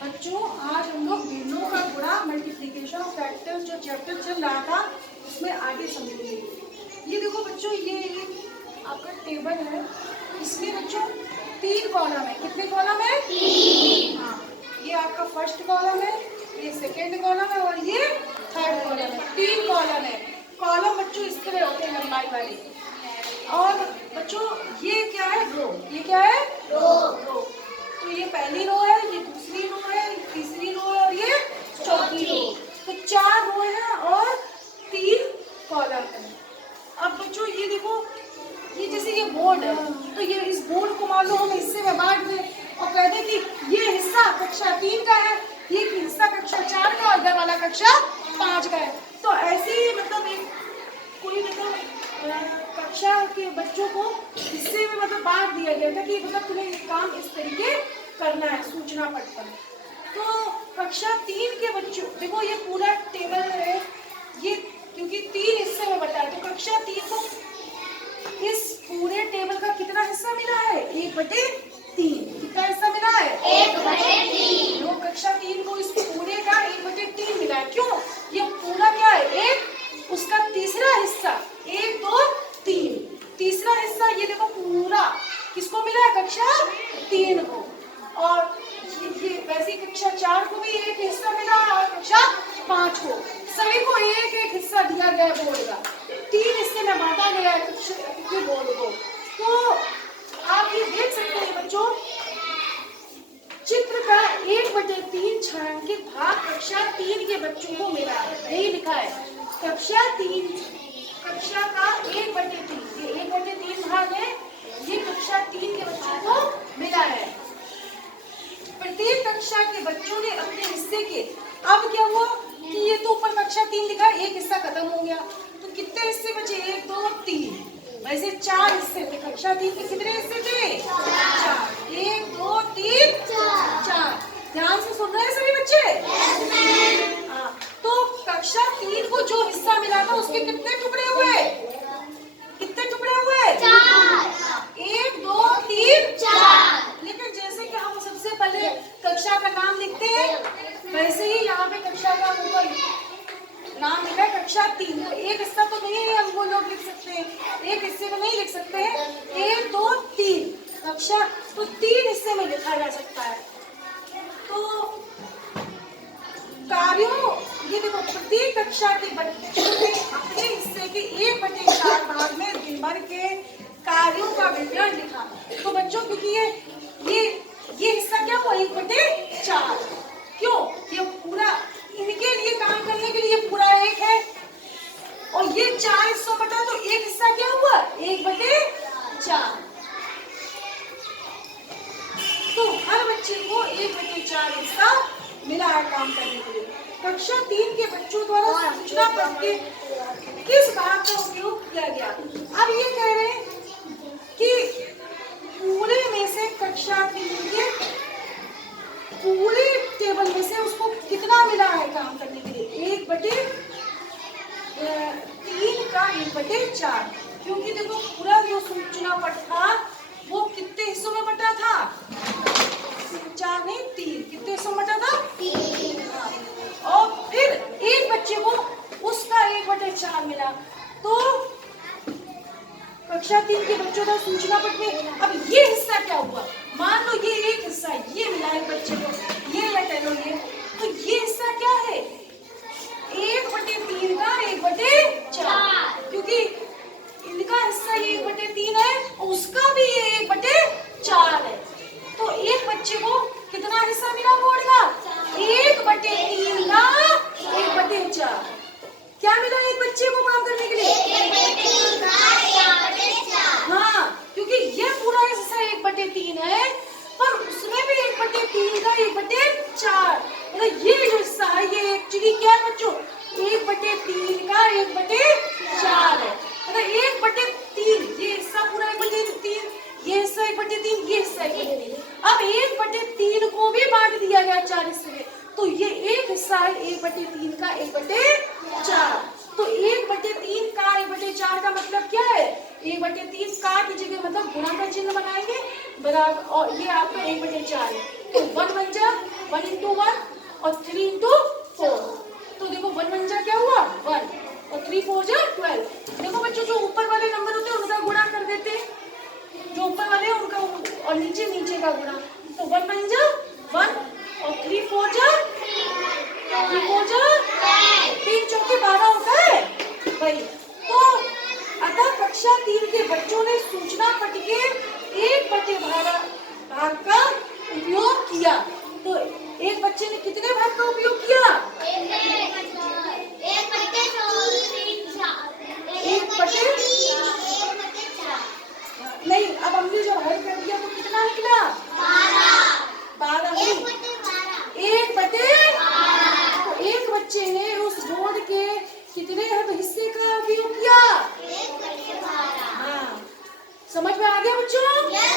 बच्चों आज हम लोग भिन्नों का गुणा मल्टीप्लिकेशन ऑफ फैक्टर्स जो चैप्टर चल रहा था उसमें आगे समझेंगे। ये देखो बच्चों, ये आपका टेबल है। इसमें बच्चों 3 कॉलम है। कितने कॉलम है? 3। हाँ, ये आपका फर्स्ट कॉलम है, ये सेकेंड कॉलम है और ये थर्ड कॉलम है। 3 कॉलम है। कॉलम बच्चों इस तरह होते हैं लंबाई वाले। और बच्चों ये क्या है? रो। ये क्या है? रो। तो ये पहली रो है, ये दूसरी रो है, ये तीसरी रो है और ये चौथी रो। तो 4 रो है और 3 कॉलम है। अब बच्चों ये देखो, ये जैसे ये बोर्ड है, तो ये इस बोर्ड को मान लो हम हिस्से में बांट दें और कह दें कि ये हिस्सा कक्षा 3 का है, ये हिस्सा कक्षा 4 का और इधर वाला कक्षा 5 का है। तो ऐसे ही मतलब एक कोई कक्षा के बच्चों को हिस्से में मतलब बांट दिया गया था कि मतलब तुम्हें ये काम इस तरीके करना है सूचना पट पर। तो कक्षा 3 के बच्चों देखो, ये पूरा टेबल है, ये क्योंकि 3 हिस्से में बटा है, तो कक्षा 3 को इस पूरे टेबल का कितना हिस्सा मिला है? 1/3। कितना हिस्सा मिला है? 1/3। तो कक्षा 3 को इस पूरे का 1/3 मिला है। क्यों? ये पूरा क्या है? एक उसका तीसरा हिस्सा। 1 2 3 तीसरा हिस्सा ये देखो पूरा किसको मिला है? कक्षा 3 को। और ये वैसे कक्षा 4 को भी एक हिस्सा मिला और कक्षा 5 को। सभी को एक एक हिस्सा दिया गया है बोर्ड का। 3 हिस्से में बांटा गया है कक्षा बोर्ड को। तो आप ये देख सकते हैं बच्चों, चित्र का 1/3 छायांकित भाग कक्षा 3 के बच्चों को मिला है। यही लिखा है कक्षा 3 कक्षा का 1/3। ये 1/3 भाग है, ये कक्षा 3 के बच्चों को मिला है। प्रत्येक कक्षा के बच्चों ने अपने हिस्से के, अब क्या हुआ कि ये तो ऊपर कक्षा 3 लिखा है, एक हिस्सा खत्म हो गया, तो कितने हिस्से बचे? 1 2 3। वैसे 4 हिस्से थे। कक्षा 3 के कितने हिस्से थे? 4। 1 2 3 4। ध्यान से सुन रहे हैं सभी बच्चे? हाँ, तो कक्षा 3 को जो हिस्सा मिला था उसके कितने टुकड़े हुए? कितने टुकड़े हुए? 4। 1 2 3 4। लेकिन जैसे कि हम सबसे पहले कक्षा का नाम लिखते हैं, वैसे ही यहाँ पे कक्षा का ऊपर नाम लिखा है कक्षा 3। तो एक हिस्सा तो नहीं है, हम वो लोग लिख सकते हैं, एक हिस्से में नहीं लिख सकते हैं। 1 2 3 कक्षा, तो 3 हिस्से में लिखा जा सकता है। तो कार्यों, ये देखो प्रत्येक कक्षा के बच्चों ने अपने हिस्से के 1/4 भाग में दिन भर के कार्यों का विवरण लिखा। तो बच्चों क्योंकि ये हिस्सा क्या हुआ? 1/4। क्यों? ये पूरा इनके लिए काम करने के लिए पूरा 1 है और ये 4 हिस्सों बटा, तो एक हिस्सा क्या हुआ? 1/4। तो हर बच्चे को 1/4 हिस्सा मिला है काम करने के लिए। कक्षा 3 के बच्चों द्वारा सूचना पट के किस भाग का उपयोग किया गया? अब ये कह रहे हैं कि पूरे में से कक्षा 3 के पूरे टेबल में से उसको कितना मिला है काम करने के लिए? 1/3 का 1/4। क्योंकि देखो पूरा जो सूचना पट था वो कितने हिस्सों में बटा था? 4 नहीं 3। कितने हिस्सों में बटा था? 3। और फिर एक बच्चे को उसका 1/4 मिला। तो कक्षा 3 के बच्चों का सूचना पट में अब ये हिस्सा क्या हुआ? मान लो ये एक हिस्सा ये मिला है बच्चे को, ये या कह लो ये, तो ये हिस्सा क्या है? 1/3 का 1/4। क्योंकि इनका हिस्सा ये 1/3 है और उसका भी ये 1/4 है। तो एक बच्चे को कितना हिस्सा मिला बोर्ड का? 1/3 का 1/4। क्या मिला एक बच्चे को काम करने के लिए? 1/3 का 1/4। हाँ, क्योंकि ये पूरा हिस्सा 1/3 है, पर उसमें भी 1/3 का 1/4। मतलब ये जो हिस्सा है ये एक्चुअली क्या है बच्चों? 1/3 का 1/4 है। मतलब 1/3 ये हिस्सा पूरा 1/3, ये हिस्सा 1/3, ये हिस्सा 1/3। अब 1/3 को भी बांट दिया गया 4 हिस्से में, तो ये एक हिस्सा है 1/3 का 1/4। तो 1/3 का 1/4 का मतलब क्या है? 1/3 का की जगह मतलब गुणा का चिन्ह बनाएंगे बराबर, और ये आपका 1/4 है। तो 1 बन जा 1 into 1 और 3 into 4। तो देखो 1 1 जा क्या हुआ 1 और 3 4 जा 12। देखो बच्चों जो ऊपर वाले नंबर होते हैं उनका गुणा कर देते हैं, जो ऊपर वाले हैं उनका और नीचे का गुणा। तो 1 1 जा 1 और 3 4 जा 3 4 जा 3 चौके 12 होता है वही। तो अतः कक्षा 3 के बच्चों ने सूचना पट के 1/12 भाग का उपयोग किया। तो एक बच्चे ने कितने भाग का उपयोग किया 1/4 नहीं। अब हमने जब हल कर दिया तो कितना निकला 12 नहीं 1/12। तो एक बच्चे ने उस बोर्ड के कितने हिस्से का उपयोग किया हाँ समझ में आ गया बच्चों। Yes,